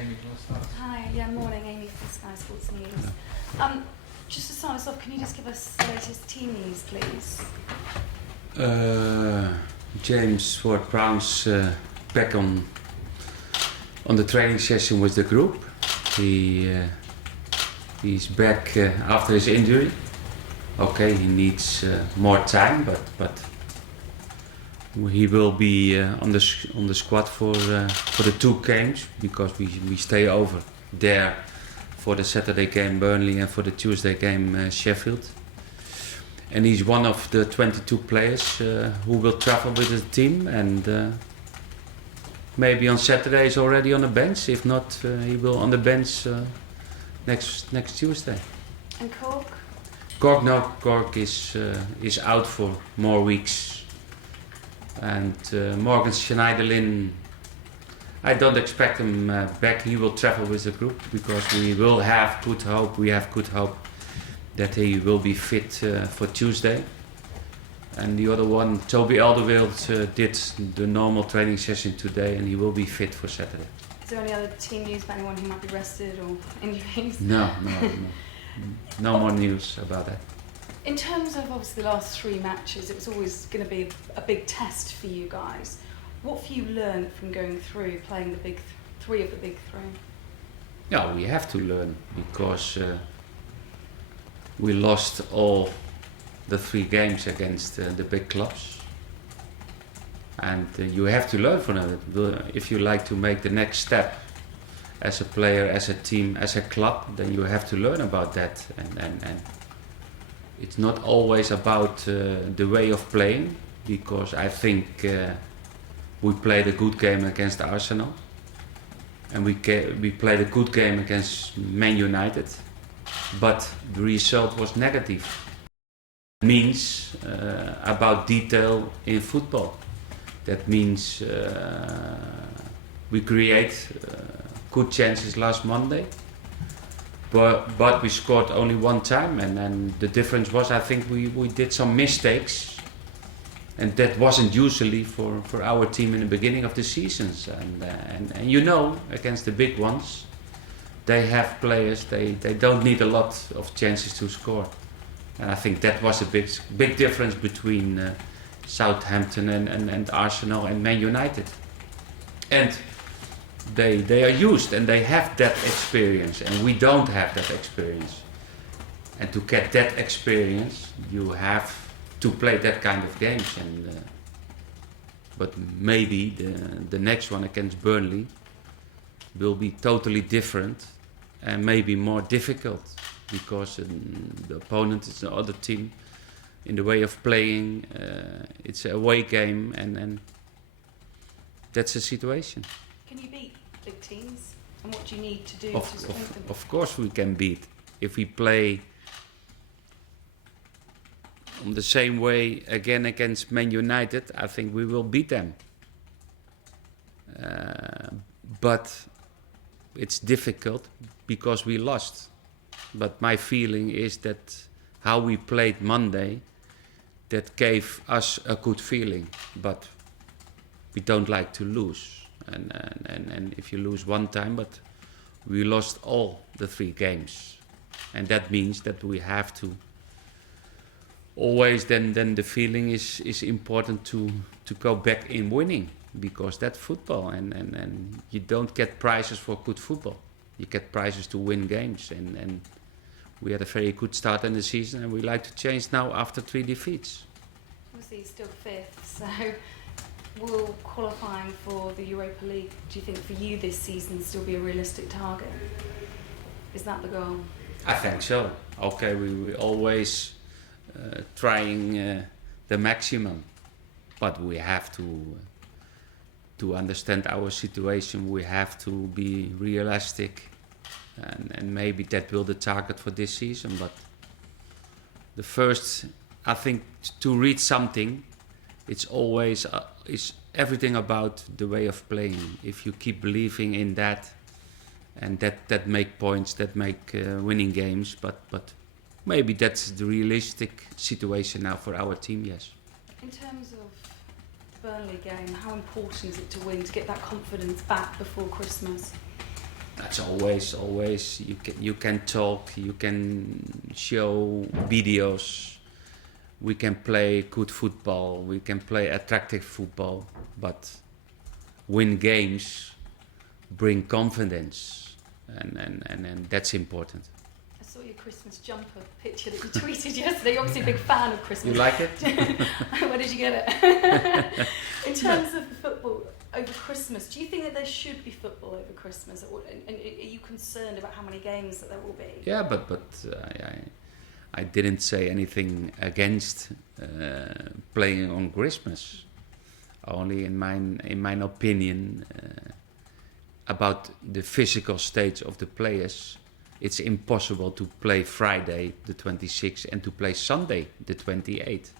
Amy, do you want to start? Hi, morning, Amy from Sky Sports News. Just to start us off, can you just give us the latest team news, please? James Ward-Prowse back on the training session with the group. He's back after his injury. Okay, he needs more time, but he will be on the squad for the 2 games, because we stay over there for the Saturday game Burnley and for the Tuesday game Sheffield. And he's one of the 22 players who will travel with the team, and maybe on Saturday he's already on the bench. If not, he will on the bench next Tuesday. And Cork? Cork is out for more weeks. And Morgan Schneiderlin, I don't expect him back. He will travel with the group, because we have good hope that he will be fit for Tuesday. And the other one, Toby Alderweireld, did the normal training session today, and he will be fit for Saturday. Is there any other team news about anyone who might be rested or injuries? No more news about that. In terms of obviously the last 3 matches, it was always going to be a big test for you guys. What have you learned from going through playing the big 3 of the big 3? Yeah, we have to learn, because we lost all the 3 games against the big clubs, and you have to learn from it. If you like to make the next step as a player, as a team, as a club, then you have to learn about that, and it's not always about the way of playing, because I think we played a good game against Arsenal, and we played a good game against Man United, but the result was negative. It means about detail in football. That means we create good chances last Monday, but we scored only 1 time, and the difference was, I think we did some mistakes, and that wasn't usually for our team in the beginning of the seasons. And you know, against the big ones, they have players, they don't need a lot of chances to score. And I think that was a big difference between Southampton and Arsenal and Man United. And they are used, and they have that experience, and we don't have that experience. And to get that experience, you have to play that kind of games. But maybe the next one against Burnley will be totally different and maybe more difficult, because the opponent is the other team in the way of playing. It's an away game, and that's the situation. Can you beat big teams? And what do you need to do to strengthen them? Of course we can beat. If we play on the same way again against Man United, I think we will beat them. But it's difficult because we lost. But my feeling is that how we played Monday, that gave us a good feeling. But we don't like to lose. And if you lose 1 time, but we lost all the 3 games. And that means that we have to always, then the feeling is important to go back in winning, because that's football, and you don't get prizes for good football. You get prizes to win games, and we had a very good start in the season, and we like to change now after 3 defeats. Obviously still 5th, so will qualifying for the Europa League, do you think for you this season, still be a realistic target? Is that the goal? I think so. Okay, we always trying the maximum, but we have to understand our situation. We have to be realistic, and maybe that will be the target for this season. But the first, I think, to reach something, it's always is everything about the way of playing. If you keep believing in that, and that make points, that make winning games, but maybe that's the realistic situation now for our team, yes. In terms of the Burnley game, how important is it to win, to get that confidence back before Christmas? That's always you can talk, you can show videos, we can play good football, we can play attractive football, but win games, bring confidence, and that's important. I saw your Christmas jumper picture that you tweeted yesterday. You're obviously a big fan of Christmas. You like it? Where did you get it? In terms of football over Christmas, do you think that there should be football over Christmas? And are you concerned about how many games that there will be? Yeah, but I didn't say anything against playing on Christmas. Only in my opinion about the physical stage of the players, it's impossible to play Friday the 26th and to play Sunday the 28th,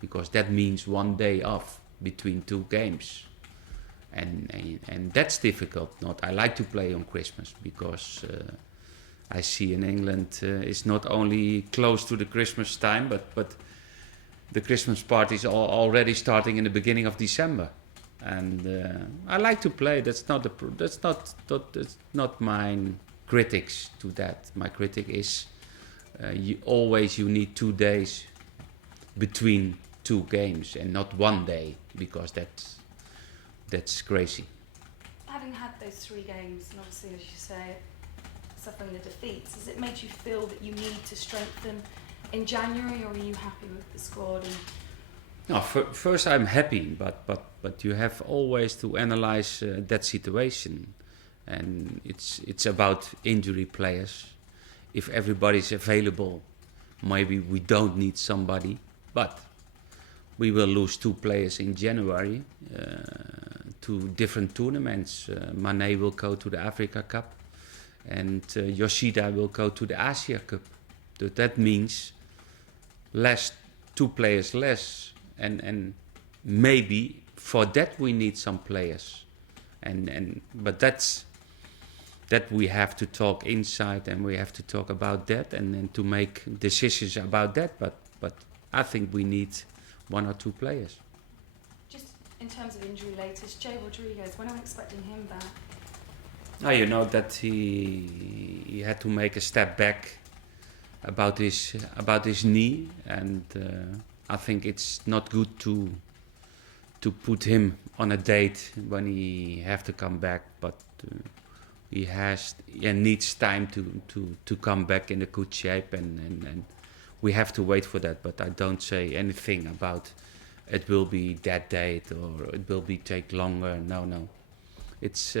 because that means 1 day off between 2 games, and that's difficult. I like to play on Christmas because I see in England it's not only close to the Christmas time, but the Christmas parties are already starting in the beginning of December, and I like to play. That's not my critics to that. My critic is you need 2 days between 2 games and not 1 day, because that's crazy. Having had those 3 games, and obviously, as you say, suffering the defeats, has it made you feel that you need to strengthen in January, or are you happy with the squad? No, first I'm happy, but you have always to analyze that situation, and it's about injury players. If everybody's available, maybe we don't need somebody, but we will lose 2 players in January to different tournaments. Mane will go to the Africa Cup, and Yoshida will go to the Asia Cup. So that means 2 players less, and maybe for that we need some players, but that we have to talk inside, and we have to talk about that, and to make decisions about that. But I think we need 1 or 2 players. Just in terms of injury latest, Jay Rodriguez, when are we expecting him back? Now you know that he had to make a step back about his knee, and I think it's not good to put him on a date when he have to come back, but he needs time to come back in a good shape, and we have to wait for that. But I don't say anything about it will be that date or it will take longer. No, it's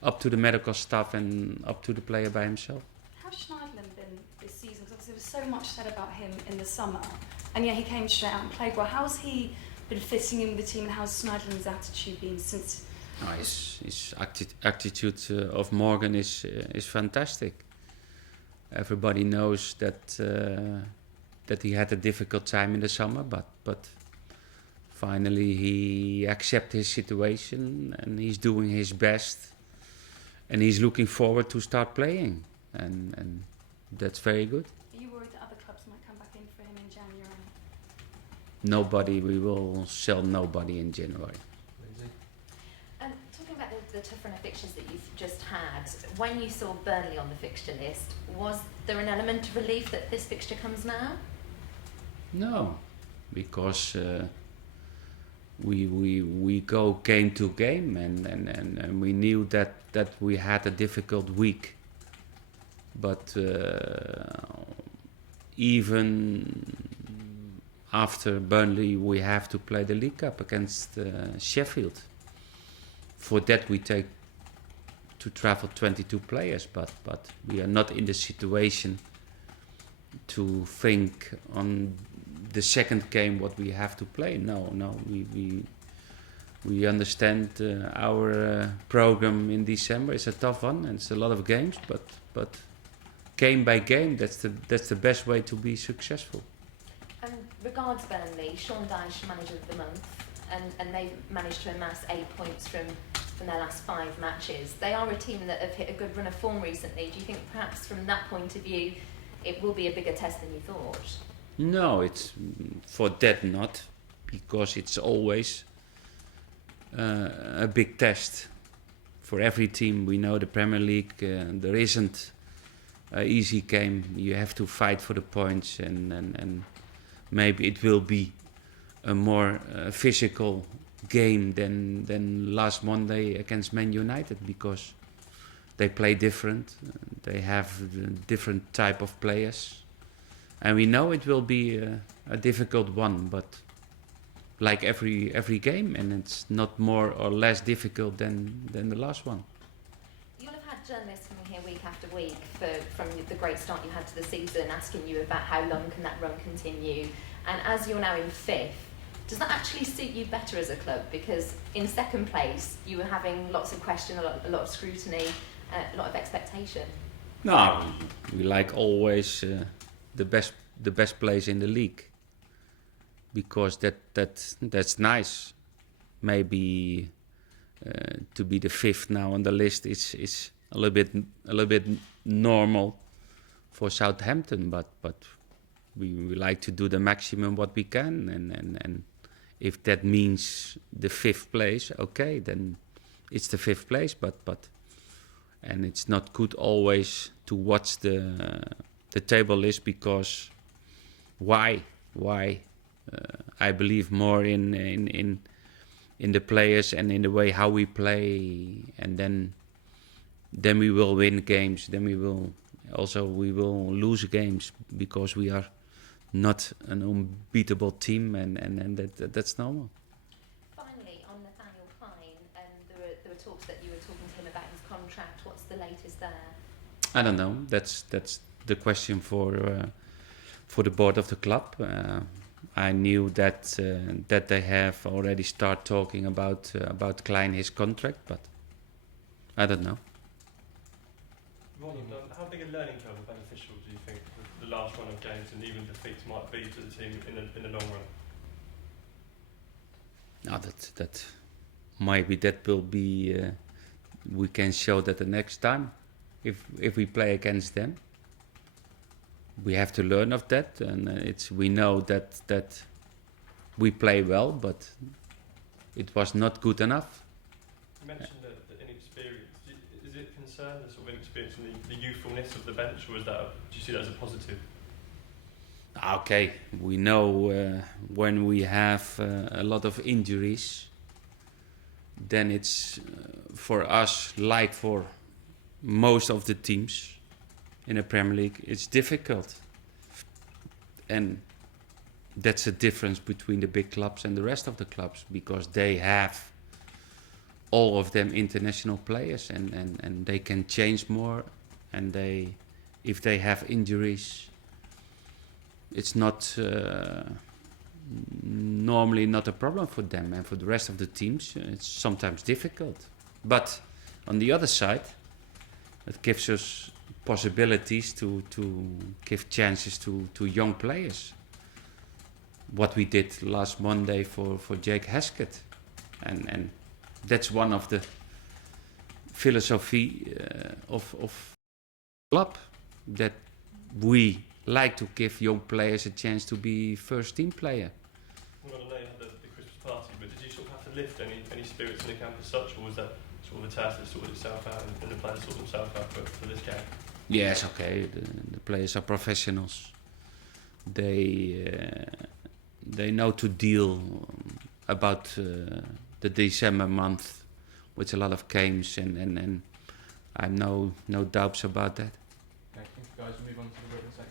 up to the medical staff and up to the player by himself. How's Schneiderlin been this season? Because there was so much said about him in the summer, and he came straight out and played well. How's he been fitting in with the team, and how's Schneiderlin's attitude been since? His attitude of Morgan is fantastic. Everybody knows that he had a difficult time in the summer, but finally he accepts his situation, and he's doing his best, and he's looking forward to start playing, and that's very good. Are you worried that other clubs might come back in for him in January? Nobody, we will sell nobody in January. Talking about the tougher fixtures that you've just had, when you saw Burnley on the fixture list, was there an element of relief that this fixture comes now? No, because we go game to game, and we knew that we had a difficult week, but even after Burnley we have to play the League Cup against Sheffield. For that we take to travel 22 players, but we are not in the situation to think on the second game what we have to play. No, we understand our program in December is a tough one, and it's a lot of games, but game by game, that's the best way to be successful. And regards Burnley, Sean Dyche, manager of the month, and they've managed to amass 8 points from their last 5 matches. They are a team that have hit a good run of form recently. Do you think perhaps from that point of view it will be a bigger test than you thought? No, it's for that not, because it's always a big test for every team. We know the Premier League, there isn't an easy game. You have to fight for the points, and maybe it will be a more physical game than last Monday against Man United, because they play different. They have different type of players, and we know it will be a difficult one. But like every game, and it's not more or less difficult than the last one. You'll have had journalists coming here week after week from the great start you had to the season, asking you about how long can that run continue. And as you're now in fifth, does that actually suit you better as a club? Because in second place, you were having lots of question, a lot of scrutiny, a lot of expectation. No, we like always the best place in the league, because that's nice. Maybe to be the fifth now on the list is a little bit normal for Southampton, but we like to do the maximum what we can, and if that means the fifth place, okay, then it's the fifth place. But and it's not good always to watch the table list, because why? I believe more in the players and in the way how we play, and then we will win games. Then we will lose games, because we are not an unbeatable team, and that's normal. Finally, on Nathaniel Klein, there were talks that you were talking to him about his contract. What's the latest there? I don't know. That's the question for the board of the club. I knew that they have already started talking about Klein, his contract, but I don't know. Ronald, how big a learning curve or beneficial do you think the last run of games and even defeats might be to the team in the long run? No, that maybe that will be. We can show that the next time, if we play against them. We have to learn of that, and we know that we play well, but it was not good enough. You mentioned the inexperience. Is it a concern, the sort of inexperience and the youthfulness of the bench, or do you see that as a positive? Okay, we know when we have a lot of injuries, then it's for us, like for most of the teams in the Premier League, it's difficult. And that's a difference between the big clubs and the rest of the clubs, because they have all of them international players, and they can change more, and if they have injuries, it's not normally not a problem for them, and for the rest of the teams it's sometimes difficult. But on the other side, it gives us possibilities to give chances to young players. What we did last Monday for Jake Haskett, and that's one of the philosophy of club, that we like to give young players a chance to be first team player. Well, I know you had the Christmas party, but did you sort of have to lift any spirits in the camp as such, or was that sort of a task that sorted itself out and the players sorted themselves out for this game? Yes, okay. The players are professionals. They know to deal about the December month with a lot of games, and I have no doubts about that. Okay, thank you guys. We'll move on to the written section.